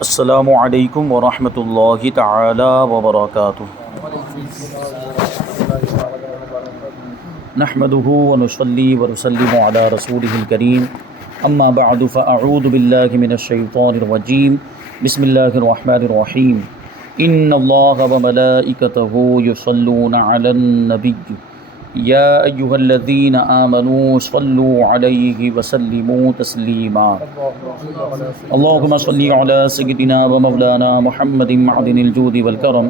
السلام علیکم ورحمۃ اللہ تعالی وبرکاتہ۔ نحمده ونصلي ونسلم على رسوله الكريم اما بعد فاعوذ باللہ من الشیطان الرجیم بسم اللہ الرحمن الرحیم ان اللہ وملائکته یصلون علی النبی یا ایہا الذین آمنوا صلوا علیہ وسلموا تسلیما اللہم صلی علی سیدنا ومولانا محمد معدن الجود والکرم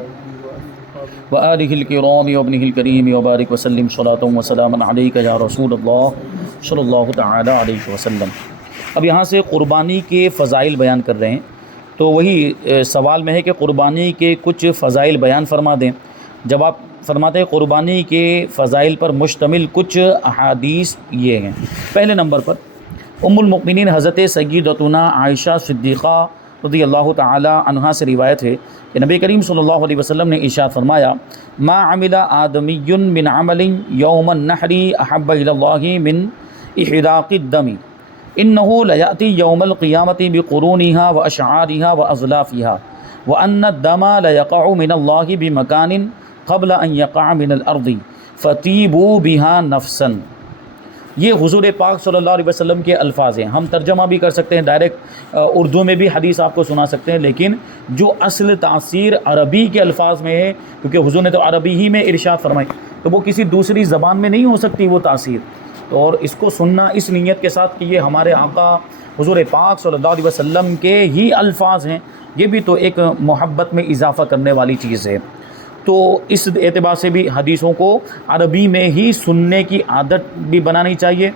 وآلہ الکرام وابنہ الکریم وبارک وسلم صلاۃ وسلاما علیک یا رسول اللہ صلی اللہ تعالی علیہ وسلم۔ اب یہاں سے قربانی کے فضائل بیان کر رہے ہیں، تو وہی سوال میں ہے کہ قربانی کے کچھ فضائل بیان فرما دیں۔ جب آپ فرماتے ہیں قربانی کے فضائل پر مشتمل کچھ احادیث یہ ہیں۔ پہلے نمبر پر ام المؤمنین حضرت سیدتنا عائشہ صدیقہ رضی اللہ تعالی عنہا سے روایت ہے کہ نبی کریم صلی اللہ علیہ وسلم نے ارشاد فرمایا ما عمل آدمی من عمل یوم النحر احب الی اللہ من احراق الدم انہ لیأتی یوم القیامت بقرونها واشعارها واظلافها وان الدم لیقع من اللہ بمکان قبل ان یقع من الارض فطیبوا بها نفسا۔ یہ حضور پاک صلی اللہ علیہ وسلم کے الفاظ ہیں۔ ہم ترجمہ بھی کر سکتے ہیں، ڈائریکٹ اردو میں بھی حدیث آپ کو سنا سکتے ہیں، لیکن جو اصل تاثیر عربی کے الفاظ میں ہے، کیونکہ حضور نے تو عربی ہی میں ارشاد فرمائی، تو وہ کسی دوسری زبان میں نہیں ہو سکتی وہ تاثیر۔ اور اس کو سننا اس نیت کے ساتھ کہ یہ ہمارے آقا حضور پاک صلی اللہ علیہ وسلم کے ہی الفاظ ہیں، یہ بھی تو ایک محبت میں اضافہ کرنے والی چیز ہے۔ تو اس اعتبار سے بھی حدیثوں کو عربی میں ہی سننے کی عادت بھی بنانی چاہیے۔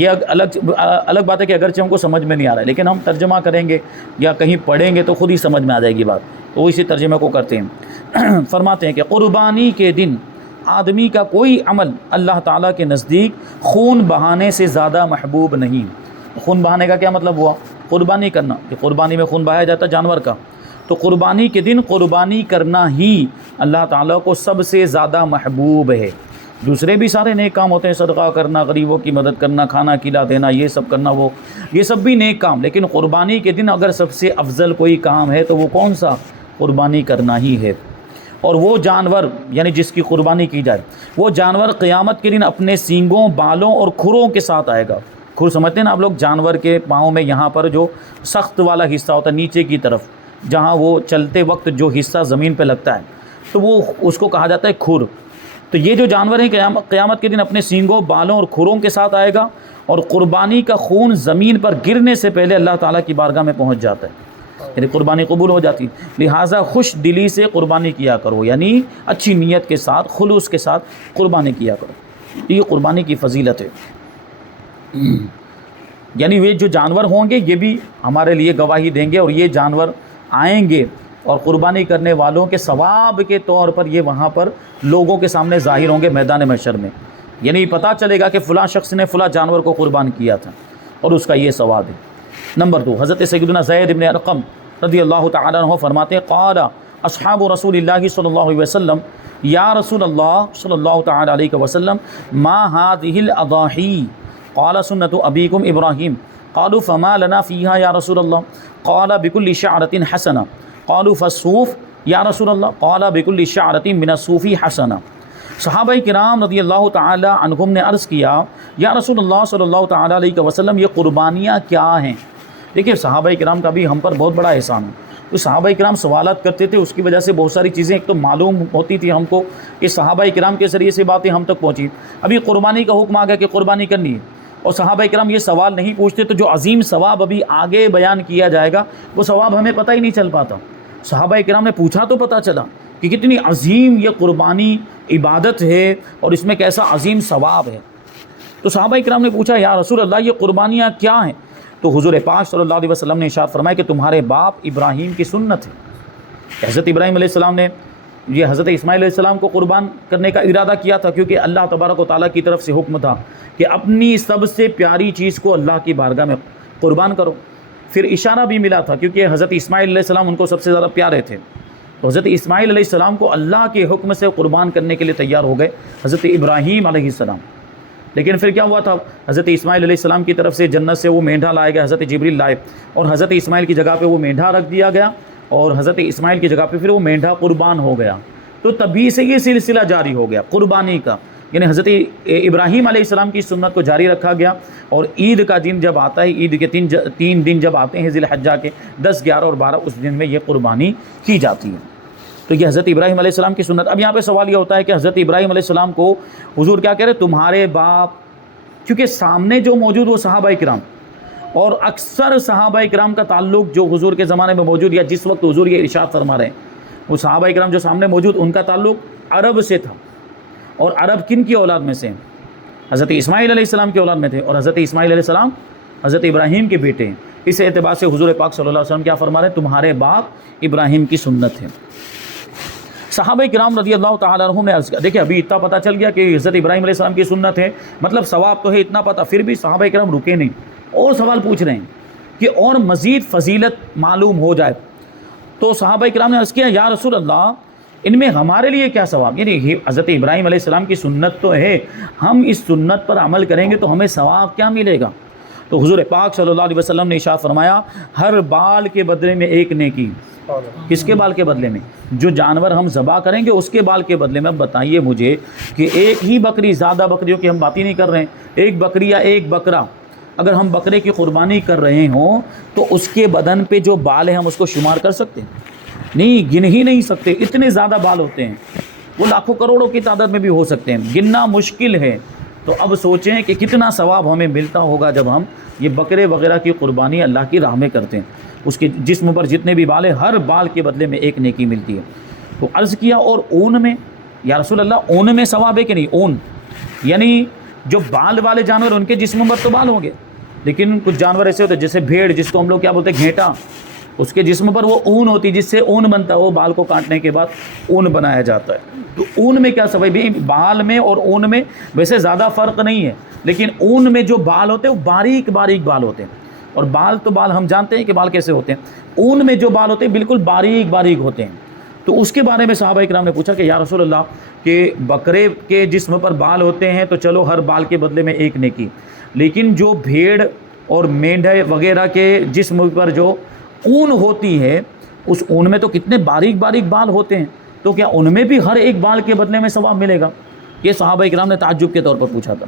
یہ الگ بات ہے کہ اگرچہ ہم کو سمجھ میں نہیں آ رہا ہے، لیکن ہم ترجمہ کریں گے یا کہیں پڑھیں گے تو خود ہی سمجھ میں آ جائے گی بات، تو وہ اسی ترجمے کو کرتے ہیں۔ فرماتے ہیں کہ قربانی کے دن آدمی کا کوئی عمل اللہ تعالیٰ کے نزدیک خون بہانے سے زیادہ محبوب نہیں۔ خون بہانے کا کیا مطلب ہوا؟ قربانی کرنا، کہ قربانی میں خون بہایا جاتا ہے جانور کا، تو قربانی کے دن قربانی کرنا ہی اللہ تعالیٰ کو سب سے زیادہ محبوب ہے۔ دوسرے بھی سارے نیک کام ہوتے ہیں، صدقہ کرنا، غریبوں کی مدد کرنا، کھانا کھلا دینا، یہ سب کرنا، یہ سب بھی نیک کام، لیکن قربانی کے دن اگر سب سے افضل کوئی کام ہے تو وہ کون سا؟ قربانی کرنا ہی ہے۔ اور وہ جانور یعنی جس کی قربانی کی جائے، وہ جانور قیامت کے دن اپنے سینگوں، بالوں اور کھروں کے ساتھ آئے گا۔ کھر سمجھتے ہیں نا آپ لوگ؟ جانور کے پاؤں میں یہاں پر جو سخت والا حصہ ہوتا ہے نیچے کی طرف، جہاں وہ چلتے وقت جو حصہ زمین پہ لگتا ہے، تو وہ اس کو کہا جاتا ہے کھر۔ تو یہ جو جانور ہیں قیامت کے دن اپنے سینگوں، بالوں اور کھروں کے ساتھ آئے گا، اور قربانی کا خون زمین پر گرنے سے پہلے اللہ تعالیٰ کی بارگاہ میں پہنچ جاتا ہے، یعنی قربانی قبول ہو جاتی ہے۔ لہٰذا خوش دلی سے قربانی کیا کرو، یعنی اچھی نیت کے ساتھ، خلوص کے ساتھ قربانی کیا کرو۔ یہ قربانی کی فضیلت ہے۔ یعنی یہ جو جانور ہوں گے یہ بھی ہمارے لیے گواہی دیں گے، اور یہ جانور آئیں گے اور قربانی کرنے والوں کے ثواب کے طور پر یہ وہاں پر لوگوں کے سامنے ظاہر ہوں گے میدان محشر میں، یعنی پتہ چلے گا کہ فلاں شخص نے فلاں جانور کو قربان کیا تھا اور اس کا یہ ثواب ہے۔ نمبر 2، حضرت سیدنا زید بن ارقم رضی اللہ تعالیٰ عنہ فرماتے ہیں قال اصحاب رسول اللہ صلی اللہ علیہ وسلم یا رسول اللہ صلی اللہ تعالیٰ علیہ وسلم ما هذه الاضاحی قال سنت ابیکم ابراہیم قالوا فما لنا فیہا یا رسول اللہ قال بكل شعرة حسنہ قالوا فالصوف یا رسول اللہ قال بكل شعرة من الصوف حسنہ۔ صحابہ کرام رضی اللہ تعالی عنہم نے عرض کیا یا رسول اللہ صلی اللہ تعالی علیہ وسلم یہ قربانیاں کیا ہیں؟ دیکھیے صحابہ کرام کا بھی ہم پر بہت بڑا احسان ہے۔ تو صحابہ کرام سوالات کرتے تھے، اس کی وجہ سے بہت ساری چیزیں ایک تو معلوم ہوتی تھی ہم کو، کہ صحابہ کرام کے ذریعے سے باتیں ہم تک پہنچی۔ ابھی قربانی کا حکم آ گیا کہ قربانی کرنی ہے، اور صحابہ کرام یہ سوال نہیں پوچھتے، تو جو عظیم ثواب ابھی آگے بیان کیا جائے گا وہ ثواب ہمیں پتہ ہی نہیں چل پاتا۔ صحابہ کرام نے پوچھا تو پتہ چلا کہ کتنی عظیم یہ قربانی عبادت ہے اور اس میں کیسا عظیم ثواب ہے۔ تو صحابہ کرام نے پوچھا یا رسول اللہ یہ قربانیاں کیا ہیں؟ تو حضور پاک صلی اللہ علیہ وسلم نے ارشاد فرمایا کہ تمہارے باپ ابراہیم کی سنت ہے۔ حضرت ابراہیم علیہ السلام نے یہ حضرت اسماعیل علیہ السلام کو قربان کرنے کا ارادہ کیا تھا، کیونکہ اللہ تبارک و تعالیٰ کی طرف سے حکم تھا کہ اپنی سب سے پیاری چیز کو اللہ کی بارگاہ میں قربان کرو۔ پھر اشارہ بھی ملا تھا کیونکہ حضرت اسماعیل علیہ السلام ان کو سب سے زیادہ پیارے تھے، تو حضرت اسماعیل علیہ السلام کو اللہ کے حکم سے قربان کرنے کے لیے تیار ہو گئے حضرت ابراہیم علیہ السلام۔ لیکن پھر کیا ہوا تھا، حضرت اسماعیل علیہ السلام کی طرف سے جنت سے وہ مینڈھا لایا گیا، حضرت جبریل لائے اور حضرت اسماعیل کی جگہ پہ وہ مینڈھا رکھ دیا گیا اور حضرت اسماعیل کی جگہ پہ پھر وہ مینڈھا قربان ہو گیا۔ تو تبھی سے یہ سلسلہ جاری ہو گیا قربانی کا، یعنی حضرت ابراہیم علیہ السلام کی سنت کو جاری رکھا گیا۔ اور عید کا دن جب آتا ہے، عید کے تین دن جب آتے ہیں ذی الحجہ کے 10، 11 اور 12، اس دن میں یہ قربانی کی جاتی ہے۔ تو یہ حضرت ابراہیم علیہ السلام کی سنت۔ اب یہاں پہ سوال یہ ہوتا ہے کہ حضرت ابراہیم علیہ السلام کو حضور کیا کہہ رہے، تمہارے باپ، کیونکہ سامنے جو موجود وہ صحابہ کرام، اور اکثر صحابہ کرام کا تعلق جو حضور کے زمانے میں موجود یا جس وقت حضور یہ ارشاد فرما رہے ہیں، وہ صحابہ کرام جو سامنے موجود ان کا تعلق عرب سے تھا۔ اور عرب کن کی اولاد میں سے؟ حضرت اسماعیل علیہ السلام کی اولاد میں تھے، اور حضرت اسماعیل علیہ السلام حضرت ابراہیم کے بیٹے ہیں۔ اس اعتبار سے حضور پاک صلی اللہ علیہ وسلم کیا فرما رہے ہیں، تمہارے باپ ابراہیم کی سنت ہے۔ صحابہ کرام رضی اللہ تعالیٰ عنہم نے عرض کیا، دیکھیں ابھی اتنا پتہ چل گیا کہ حضرت ابراہیم علیہ السلام کی سنت ہے، مطلب ثواب تو ہے اتنا پتہ، پھر بھی صحابہ کرام رکے نہیں اور سوال پوچھ رہے ہیں کہ اور مزید فضیلت معلوم ہو جائے۔ تو صحابہ کرام نے عرض کیا، یا رسول اللہ ان میں ہمارے لیے کیا ثواب، یعنی حضرت ابراہیم علیہ السلام کی سنت تو ہے، ہم اس سنت پر عمل کریں گے تو ہمیں ثواب کیا ملے گا؟ تو حضور پاک صلی اللہ علیہ وسلم نے ارشاد فرمایا، ہر بال کے بدلے میں ایک نیکی۔ کس کے بال کے بدلے میں؟ جو جانور ہم ذبح کریں گے اس کے بال کے بدلے میں۔ اب بتائیے مجھے کہ ایک ہی بکری، زیادہ بکریوں کی ہم بات ہی نہیں کر رہے ہیں، ایک بکری یا ایک بکرا اگر ہم بکرے کی قربانی کر رہے ہوں تو اس کے بدن پہ جو بال ہیں ہم اس کو شمار کر سکتے ہیں؟ نہیں، گن ہی نہیں سکتے، اتنے زیادہ بال ہوتے ہیں، وہ لاکھوں کروڑوں کی تعداد میں بھی ہو سکتے ہیں، گننا مشکل ہے۔ تو اب سوچیں کہ کتنا ثواب ہمیں ملتا ہوگا جب ہم یہ بکرے وغیرہ کی قربانی اللہ کی راہ میں کرتے ہیں۔ اس کے جسم پر جتنے بھی بال ہیں ہر بال کے بدلے میں ایک نیکی ملتی ہے۔ تو عرض کیا، اور اون میں؟ یا رسول اللہ اون میں ثواب ہے کہ نہیں؟ اون یعنی جو بال والے جانور ان کے جسم پر تو بال ہوں گے، لیکن کچھ جانور ایسے ہوتے ہیں جیسے بھیڑ، جس کو ہم لوگ کیا بولتے ہیں، گھیٹا، اس کے جسم پر وہ اون ہوتی ہے جس سے اون بنتا ہے، وہ بال کو کاٹنے کے بعد اون بنایا جاتا ہے۔ تو اون میں کیا ثواب ہے؟ بال میں اور اون میں ویسے زیادہ فرق نہیں ہے، لیکن اون میں جو بال ہوتے ہیں وہ باریک باریک بال ہوتے ہیں، اور بال تو بال ہم جانتے ہیں کہ بال کیسے ہوتے ہیں، اون میں جو بال ہوتے ہیں بالکل باریک باریک ہوتے ہیں۔ تو اس کے بارے میں صحابہ کرام نے پوچھا کہ یا رسول اللہ کہ بکرے کے جسم پر بال ہوتے ہیں تو چلو ہر بال کے بدلے میں ایک نیکی، لیکن جو بھیڑ اور مینڈھے وغیرہ کے جسم پر جو اون ہوتی ہے اس اون میں تو کتنے باریک باریک بال ہوتے ہیں، تو کیا ان میں بھی ہر ایک بال کے بدلے میں ثواب ملے گا؟ یہ صحابہ کرام نے تعجب کے طور پر پوچھا تھا۔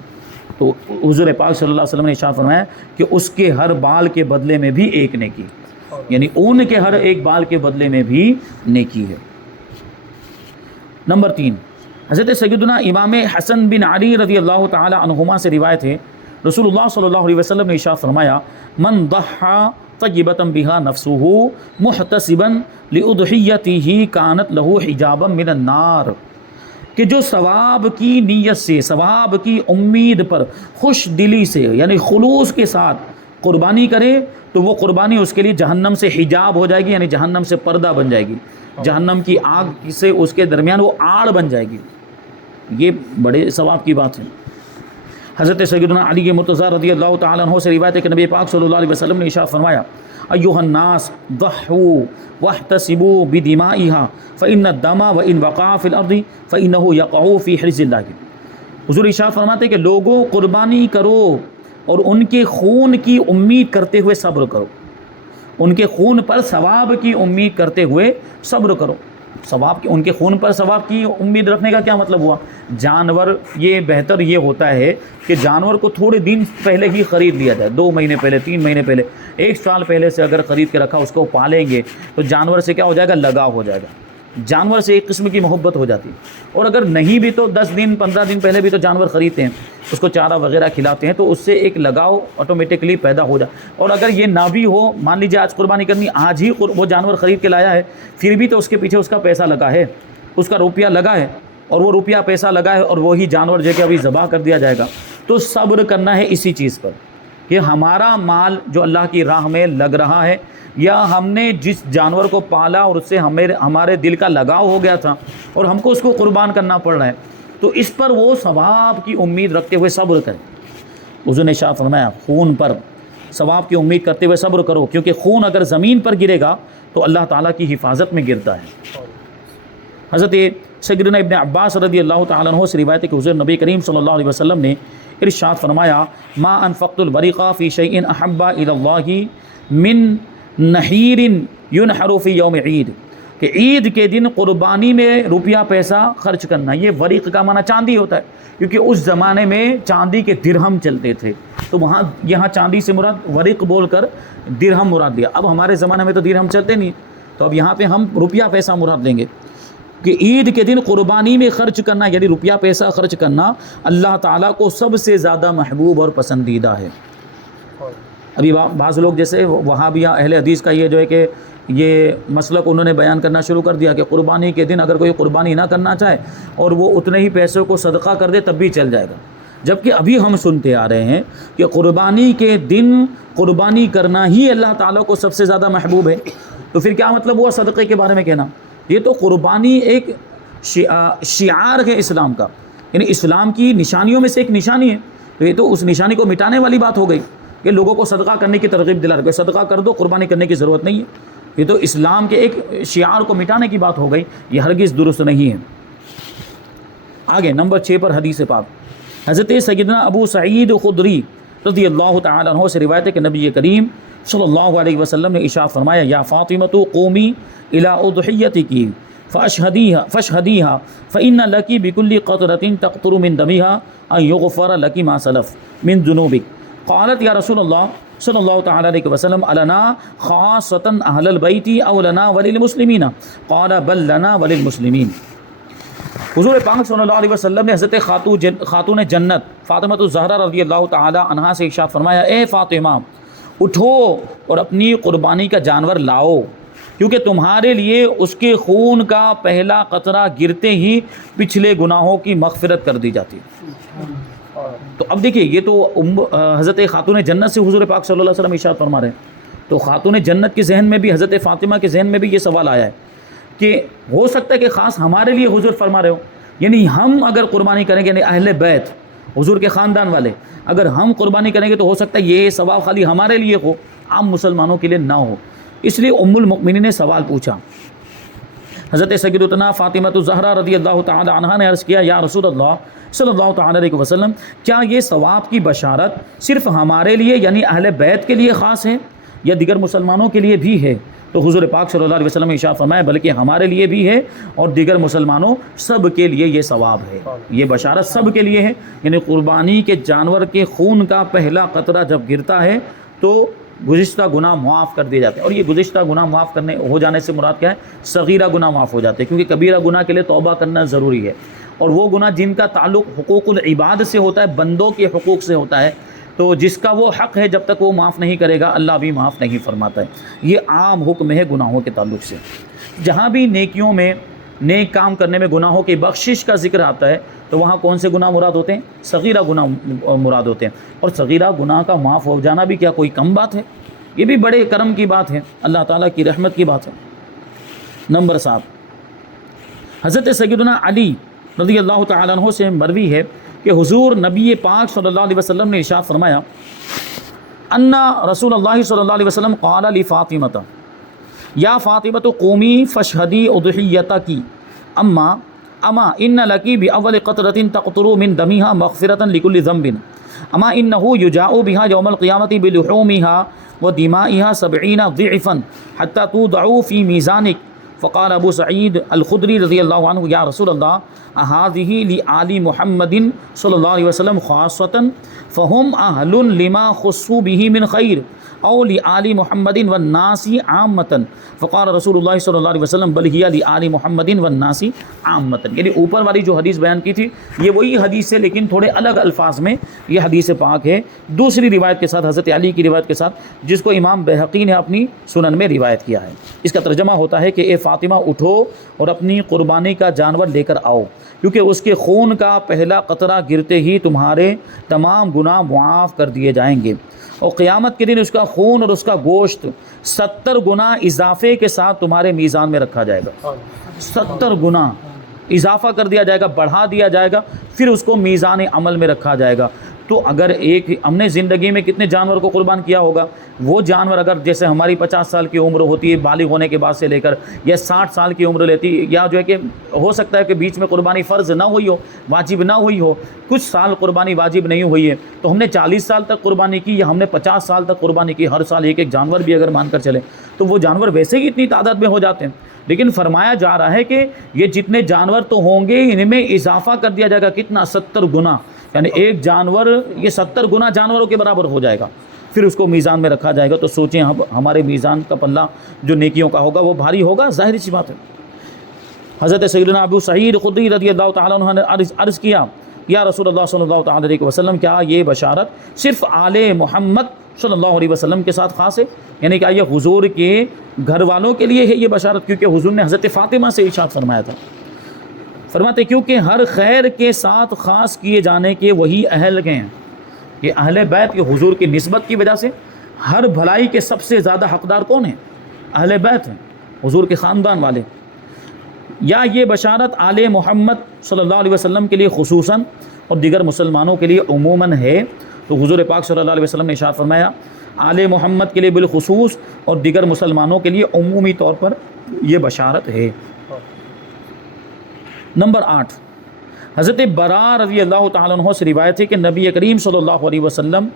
تو حضور پاک صلی اللہ علیہ وسلم نے ارشاد فرمایا کہ اس کے ہر بال کے بدلے میں بھی ایک نیکی، یعنی اون کے ہر ایک بال کے بدلے میں بھی نیکی ہے۔ نمبر 3، حضرت سیدنا امام حسن بن علی رضی اللہ تعالی عنہما سے روایت ہے، رسول اللہ صلی اللہ علیہ وسلم نے ارشاد فرمایا، من ضحى طیبۃ بها نفسه محتسبا لأضحیتہ کانت لہ حجابا من النار، کہ جو ثواب کی نیت سے، ثواب کی امید پر خوش دلی سے یعنی خلوص کے ساتھ قربانی کرے تو وہ قربانی اس کے لیے جہنم سے حجاب ہو جائے گی، یعنی جہنم سے پردہ بن جائے گی، جہنم کی آگ سے اس کے درمیان وہ آڑ بن جائے گی۔ یہ بڑے ثواب کی بات ہے۔ حضرت سیدنا علی مرتضی رضی اللہ تعالیٰ عنہ سے روایت ہے کہ نبی پاک صلی اللہ علیہ وسلم نے ارشاد فرمایا، ایھا الناس ضحوا واحتسبوا بدمائها فإن الدم وإن وقع في الأرض فإنه يقع في حرز الله۔ حضور ارشاد فرماتے ہیں کہ لوگوں قربانی کرو اور ان کے خون کی امید کرتے ہوئے صبر کرو، ان کے خون پر ثواب کی امید کرتے ہوئے صبر کرو۔ ثواب کی، ان کے خون پر ثواب کی امید رکھنے کا کیا مطلب ہوا؟ جانور، یہ بہتر یہ ہوتا ہے کہ جانور کو تھوڑے دن پہلے ہی خرید لیا جائے، 2 مہینے پہلے، 3 مہینے پہلے، 1 سال پہلے سے اگر خرید کے رکھا، اس کو پالیں گے تو جانور سے کیا ہو جائے گا؟ لگاؤ ہو جائے گا، جانور سے ایک قسم کی محبت ہو جاتی ہے۔ اور اگر نہیں بھی تو 10 دن 15 دن پہلے بھی تو جانور خریدتے ہیں، اس کو چارہ وغیرہ کھلاتے ہیں، تو اس سے ایک لگاؤ آٹومیٹکلی پیدا ہو جائے۔ اور اگر یہ نہ بھی ہو، مان لیجیے آج قربانی کرنی، آج ہی وہ جانور خرید کے لایا ہے، پھر بھی تو اس کے پیچھے اس کا پیسہ لگا ہے، اس کا روپیہ لگا ہے، اور وہ روپیہ پیسہ لگا ہے، اور وہی جانور جو کہ ابھی ذبح کر دیا جائے گا۔ تو صبر کرنا ہے اسی چیز پر کہ ہمارا مال جو اللہ کی راہ میں لگ رہا ہے، یا ہم نے جس جانور کو پالا اور اس سے ہمارے دل کا لگاؤ ہو گیا تھا اور ہم کو اس کو قربان کرنا پڑ رہا ہے، تو اس پر وہ ثواب کی امید رکھتے ہوئے صبر کریں۔ حضور نے ارشاد فرمایا، خون پر ثواب کی امید کرتے ہوئے صبر کرو، کیونکہ خون اگر زمین پر گرے گا تو اللہ تعالیٰ کی حفاظت میں گرتا ہے۔ حضرت سیدنا ابن عباس رضی اللہ تعالیٰ عنہ سے روایت ہے کہ حضور نبی کریم صلی اللہ علیہ وسلم نے ارشاد فرمایا ما انفقت البریقہ فی شیء احب الی اللہ من نحیر ینحر فی یوم عید، کہ عید کے دن قربانی میں روپیہ پیسہ خرچ کرنا. یہ وریق کا معنی چاندی ہوتا ہے، کیونکہ اس زمانے میں چاندی کے درہم چلتے تھے، تو وہاں یہاں چاندی سے مراد وریق بول کر درہم مراد لیا. اب ہمارے زمانے میں تو درہم چلتے نہیں، تو اب یہاں پہ ہم روپیہ پیسہ مراد لیں گے کہ عید کے دن قربانی میں خرچ کرنا، یعنی روپیہ پیسہ خرچ کرنا اللہ تعالیٰ کو سب سے زیادہ محبوب اور پسندیدہ ہے. ابھی بعض لوگ جیسے وہابیہ اہل حدیث کا یہ جو ہے کہ یہ مسلک انہوں نے بیان کرنا شروع کر دیا کہ قربانی کے دن اگر کوئی قربانی نہ کرنا چاہے اور وہ اتنے ہی پیسوں کو صدقہ کر دے تب بھی چل جائے گا، جبکہ ابھی ہم سنتے آ رہے ہیں کہ قربانی کے دن قربانی کرنا ہی اللہ تعالیٰ کو سب سے زیادہ محبوب ہے. تو پھر کیا مطلب ہوا صدقے کے بارے میں کہنا؟ یہ تو قربانی ایک شعار ہے اسلام کا، یعنی اسلام کی نشانیوں میں سے ایک نشانی ہے. تو یہ تو اس نشانی کو مٹانے والی بات ہو گئی کہ لوگوں کو صدقہ کرنے کی ترغیب دلا رہے، صدقہ کر دو، قربانی کرنے کی ضرورت نہیں ہے. یہ تو اسلام کے ایک شعار کو مٹانے کی بات ہو گئی، یہ ہرگز درست نہیں ہے. آگے نمبر 6 پر حدیث پاک حضرت سیدنا ابو سعید خدری رضی اللہ تعالیٰ عنہ سے روایت ہے کہ نبی کریم صلی اللہ علیہ وسلم نے ارشاد فرمایا یا فاطمۃ قومی الی اضحیتک فاشهدیها فإن لک بكل قطرة تقطر من دمها ان یغفر لک ما سلف من ذنوبک. قالت یا رسول اللہ صلی اللہ تعالیٰ علیہ وسلم النا خاصۃ اہل البیت او لنا وللمسلمین؟ قال بل لنا وللمسلمین. حضور پاک صلی اللہ علیہ وسلم نے حضرت خاتون جنت فاطمہ الزہرا رضی اللہ تعالی عنہا سے ارشاد فرمایا اے فاطمہ اٹھو اور اپنی قربانی کا جانور لاؤ، کیونکہ تمہارے لیے اس کے خون کا پہلا قطرہ گرتے ہی پچھلے گناہوں کی مغفرت کر دی جاتی ہے. تو اب دیکھیے یہ تو حضرت خاتون جنت سے حضور پاک صلی اللہ علیہ وسلم ارشاد فرما رہے ہیں، تو خاتون جنت کے ذہن میں بھی حضرت فاطمہ کے ذہن میں بھی یہ سوال آیا ہے کہ ہو سکتا ہے کہ خاص ہمارے لیے حضور فرما رہے ہو، یعنی ہم اگر قربانی کریں گے، یعنی اہل بیت حضور کے خاندان والے اگر ہم قربانی کریں گے تو ہو سکتا ہے یہ ثواب خالی ہمارے لیے ہو، عام مسلمانوں کے لیے نہ ہو. اس لیے ام المؤمنین نے سوال پوچھا. حضرت سیدتنا فاطمہ الزہرا رضی اللہ تعالی عنہا نے عرض کیا یا رسول اللہ صلی اللہ تعالی علیہ وسلم کیا یہ ثواب کی بشارت صرف ہمارے لیے یعنی اہل بیت کے لیے خاص ہے یا دیگر مسلمانوں کے لیے بھی ہے؟ تو حضور پاک صلی اللہ علیہ وسلم نے ارشاد فرمایا بلکہ ہمارے لیے بھی ہے اور دیگر مسلمانوں سب کے لیے یہ ثواب ہے، یہ بشارت سب کے لیے ہے. یعنی قربانی کے جانور کے خون کا پہلا قطرہ جب گرتا ہے تو گزشتہ گناہ معاف کر دیے جاتے ہیں. اور یہ گزشتہ گناہ معاف کرنے ہو جانے سے مراد کیا ہے؟ صغیرہ گناہ معاف ہو جاتے ہیں، کیونکہ کبیرہ گناہ کے لیے توبہ کرنا ضروری ہے. اور وہ گناہ جن کا تعلق حقوق العباد سے ہوتا ہے، بندوں کے حقوق سے ہوتا ہے، تو جس کا وہ حق ہے جب تک وہ معاف نہیں کرے گا اللہ بھی معاف نہیں فرماتا ہے. یہ عام حکم ہے گناہوں کے تعلق سے. جہاں بھی نیکیوں میں نیک کام کرنے میں گناہوں کی بخشش کا ذکر آتا ہے تو وہاں کون سے گناہ مراد ہوتے ہیں؟ صغیرہ گناہ مراد ہوتے ہیں. اور صغیرہ گناہ کا معاف ہو جانا بھی کیا کوئی کم بات ہے؟ یہ بھی بڑے کرم کی بات ہے، اللہ تعالیٰ کی رحمت کی بات ہے. نمبر 7 حضرت سیدنا علی رضی اللہ تعالیٰ عنہ سے مروی ہے کہ حضور نبی پاک صلی اللہ علیہ وسلم نے ارشاد فرمایا ان رسول اللہ صلی اللہ علیہ وسلم قال لفاطمہ یا فاطمہ قومی فاشهدی اضحیتک اما ان لکی باول قطرۃ تقطر من دمها مغفرۃ لكل ذنب اما انه یجاء بها یوم القیامة بلحومها ودمائها 70 ضعفا حتى توضع في میزانک. فقال ابو سعید الخدری رضی اللہ عنہ یا رسول اللہ اہذہ لآل محمد صلی اللہ علیہ وسلم خاصۃ فہم اہل لما خصوا به من خیر او لآل محمد والناس عامۃ. فقال رسول اللہ صلی اللہ علیہ وسلم بل ہی لآل محمد والناس عامۃ. یعنی اوپر والی جو حدیث بیان کی تھی یہ وہی حدیث ہے لیکن تھوڑے الگ الفاظ میں یہ حدیث پاک ہے، دوسری روایت کے ساتھ، حضرت علی کی روایت کے ساتھ، جس کو امام بہقی نے اپنی سنن میں روایت کیا ہے. اس کا ترجمہ ہوتا ہے کہ اے فاطمہ اٹھو اور اپنی قربانی کا جانور لے کر آؤ، کیونکہ اس کے خون کا پہلا قطرہ گرتے ہی تمہارے تمام گناہ معاف کر دیے جائیں گے، اور قیامت کے دن اس کا خون اور اس کا گوشت 70 گنا اضافے کے ساتھ تمہارے میزان میں رکھا جائے گا. 70 گنا اضافہ کر دیا جائے گا، بڑھا دیا جائے گا، پھر اس کو میزان عمل میں رکھا جائے گا. تو اگر ایک ہم نے زندگی میں کتنے جانور کو قربان کیا ہوگا، وہ جانور اگر جیسے ہماری 50 سال کی عمر ہوتی ہے بالغ ہونے کے بعد سے لے کر، یا 60 سال کی عمر لیتی، یا جو ہے کہ ہو سکتا ہے کہ بیچ میں قربانی فرض نہ ہوئی ہو، واجب نہ ہوئی ہو، کچھ سال قربانی واجب نہیں ہوئی ہے، تو ہم نے 40 سال تک قربانی کی یا ہم نے 50 سال تک قربانی کی، ہر سال ایک ایک جانور بھی اگر مان کر چلے تو وہ جانور ویسے ہی اتنی تعداد میں ہو جاتے ہیں۔ لیکن فرمایا جا رہا ہے کہ یہ جتنے جانور تو ہوں گے ان میں اضافہ کر دیا جائے گا، کتنا؟ 70 گنا، یعنی ایک جانور یہ 70 گنا جانوروں کے برابر ہو جائے گا، پھر اس کو میزان میں رکھا جائے گا۔ تو سوچیں اب ہمارے میزان کا پلہ جو نیکیوں کا ہوگا وہ بھاری ہوگا، ظاہر سی بات ہے۔ حضرت سیدنا ابو سعید خدری رضی اللہ تعالیٰ عنہ نے عرض کیا، یا رسول اللہ صلی اللہ تعالیٰ علیہ وسلم، کیا یہ بشارت صرف آل محمد صلی اللہ علیہ وسلم کے ساتھ خاص ہے؟ یعنی کیا یہ حضور کے گھر والوں کے لیے ہے یہ بشارت؟ کیونکہ حضور نے حضرت فاطمہ سے ارشاد فرمایا تھا، فرماتے کیونکہ ہر خیر کے ساتھ خاص کیے جانے کے وہی اہل ہیں، یہ اہل بیت کے حضور کی نسبت کی وجہ سے ہر بھلائی کے سب سے زیادہ حقدار کون ہیں؟ اہل بیت ہیں، حضور کے خاندان والے۔ یا یہ بشارت آل محمد صلی اللہ علیہ وسلم کے لیے خصوصاً اور دیگر مسلمانوں کے لیے عموماً ہے؟ تو حضور پاک صلی اللہ علیہ وسلم نے ارشاد فرمایا آل محمد کے لیے بالخصوص اور دیگر مسلمانوں کے لیے عمومی طور پر یہ بشارت ہے۔ نمبر 8، حضرت برا رضی اللہ تعالیٰ عنہ سے روایت ہے کہ نبی کریم صلی اللہ علیہ وسلم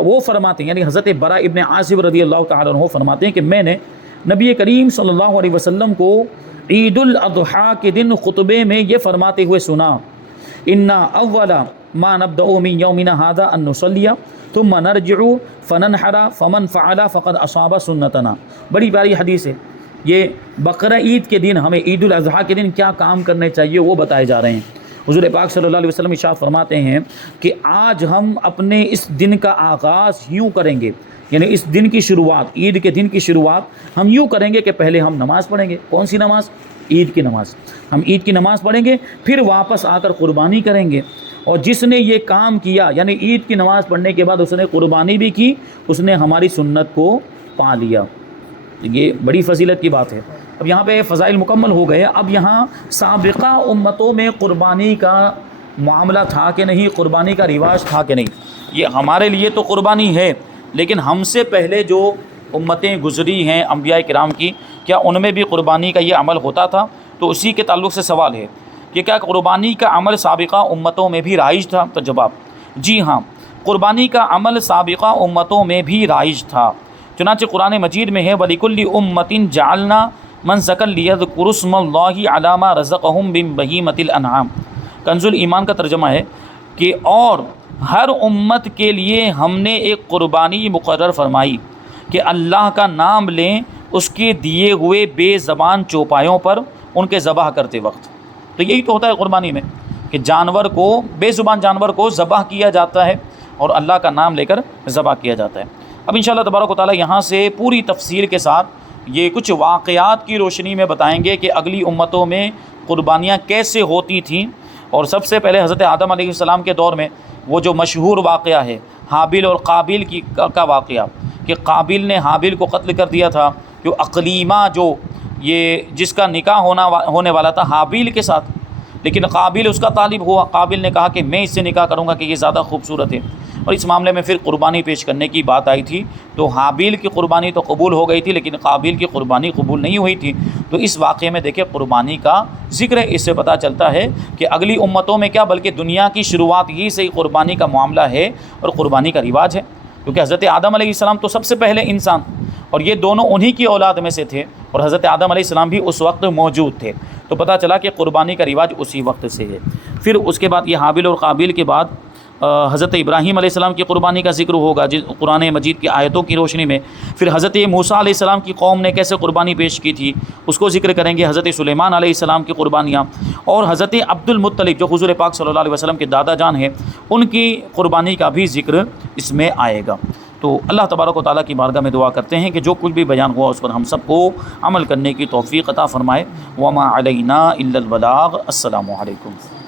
وہ فرماتے ہیں، یعنی حضرت برا ابن عازب رضی اللہ تعالیٰ عنہ فرماتے ہیں کہ میں نے نبی کریم صلی اللہ علیہ وسلم کو عید الاضحیٰ کے دن خطبے میں یہ فرماتے ہوئے سنا، انا اول ما نبدأ من یومنا هذا ان نصلی ثم نرجع فننحر فمن فعل فقد اصاب سنتنا۔ بڑی پیاری حدیث ہے، یہ بقرہ عید کے دن ہمیں عید الاضحیٰ کے دن کیا کام کرنے چاہیے وہ بتائے جا رہے ہیں۔ حضور پاک صلی اللہ علیہ وسلم ارشاد فرماتے ہیں کہ آج ہم اپنے اس دن کا آغاز یوں کریں گے، یعنی اس دن کی شروعات، عید کے دن کی شروعات ہم یوں کریں گے کہ پہلے ہم نماز پڑھیں گے۔ کون سی نماز؟ عید کی نماز۔ ہم عید کی نماز پڑھیں گے، پھر واپس آ کر قربانی کریں گے، اور جس نے یہ کام کیا یعنی عید کی نماز پڑھنے کے بعد اس نے قربانی بھی کی، اس نے ہماری سنت کو پا لیا۔ یہ بڑی فضیلت کی بات ہے۔ اب یہاں پہ فضائل مکمل ہو گئے، اب یہاں سابقہ امتوں میں قربانی کا معاملہ تھا کہ نہیں، قربانی کا رواج تھا کہ نہیں، یہ ہمارے لیے تو قربانی ہے، لیکن ہم سے پہلے جو امتیں گزری ہیں انبیاء کرام کی، کیا ان میں بھی قربانی کا یہ عمل ہوتا تھا؟ تو اسی کے تعلق سے سوال ہے کہ کیا قربانی کا عمل سابقہ امتوں میں بھی رائج تھا؟ تو جواب جی ہاں، قربانی کا عمل سابقہ امتوں میں بھی رائج تھا۔ چنانچہ قرآن مجید میں ہے وَلِكُلِّ أُمَّةٍ جَعَلْنَا مَنسَكًا لِيَذْكُرُوا اسْمَ اللَّهِ عَلَىٰ مَا رَزَقَهُم مِّن بَهِيمَةِ الْأَنْعَامِ۔ کنز الایمان کا ترجمہ ہے کہ اور ہر امت کے لیے ہم نے ایک قربانی مقرر فرمائی کہ اللہ کا نام لیں اس کے دیے ہوئے بے زبان چوپایوں پر ان کے ذبح کرتے وقت۔ تو یہی تو ہوتا ہے قربانی میں کہ جانور کو، بے زبان جانور کو ذبح کیا جاتا ہے اور اللہ کا نام لے کر ذبح کیا جاتا ہے۔ اب انشاءاللہ تبارک و تعالیٰ یہاں سے پوری تفصیل کے ساتھ یہ کچھ واقعات کی روشنی میں بتائیں گے کہ اگلی امتوں میں قربانیاں کیسے ہوتی تھیں۔ اور سب سے پہلے حضرت آدم علیہ السلام کے دور میں وہ جو مشہور واقعہ ہے حابیل اور قابیل کا واقعہ، کہ قابیل نے حابیل کو قتل کر دیا تھا، جو اقلیمہ جو یہ جس کا نکاح ہونے والا تھا حابیل کے ساتھ، لیکن قابیل اس کا طالب ہوا، قابیل نے کہا کہ میں اس سے نکاح کروں گا کہ یہ زیادہ خوبصورت ہے، اور اس معاملے میں پھر قربانی پیش کرنے کی بات آئی تھی۔ تو حابیل کی قربانی تو قبول ہو گئی تھی لیکن قابیل کی قربانی قبول نہیں ہوئی تھی۔ تو اس واقعے میں دیکھیں قربانی کا ذکر ہے، اس سے پتہ چلتا ہے کہ اگلی امتوں میں کیا بلکہ دنیا کی شروعات ہی سے قربانی کا معاملہ ہے اور قربانی کا رواج ہے، کیونکہ حضرت آدم علیہ السلام تو سب سے پہلے انسان، اور یہ دونوں انہی کی اولاد میں سے تھے، اور حضرت آدم علیہ السلام بھی اس وقت موجود تھے، تو پتہ چلا کہ قربانی کا رواج اسی وقت سے ہے۔ پھر اس کے بعد یہ حابیل اور قابیل کے بعد حضرت ابراہیم علیہ السلام کی قربانی کا ذکر ہوگا قرآن مجید کی آیتوں کی روشنی میں۔ پھر حضرت موسیٰ علیہ السلام کی قوم نے کیسے قربانی پیش کی تھی اس کو ذکر کریں گے، حضرت سلیمان علیہ السلام کی قربانیاں، اور حضرت عبد المطلب جو حضور پاک صلی اللہ علیہ وسلم کے دادا جان ہیں ان کی قربانی کا بھی ذکر اس میں آئے گا۔ تو اللہ تبارک و تعالیٰ کی بارگاہ میں دعا کرتے ہیں کہ جو کچھ بھی بیان ہوا اس پر ہم سب کو عمل کرنے کی توفیق عطا فرمائے۔ وما علینا الا البلاغ۔ السلام علیکم۔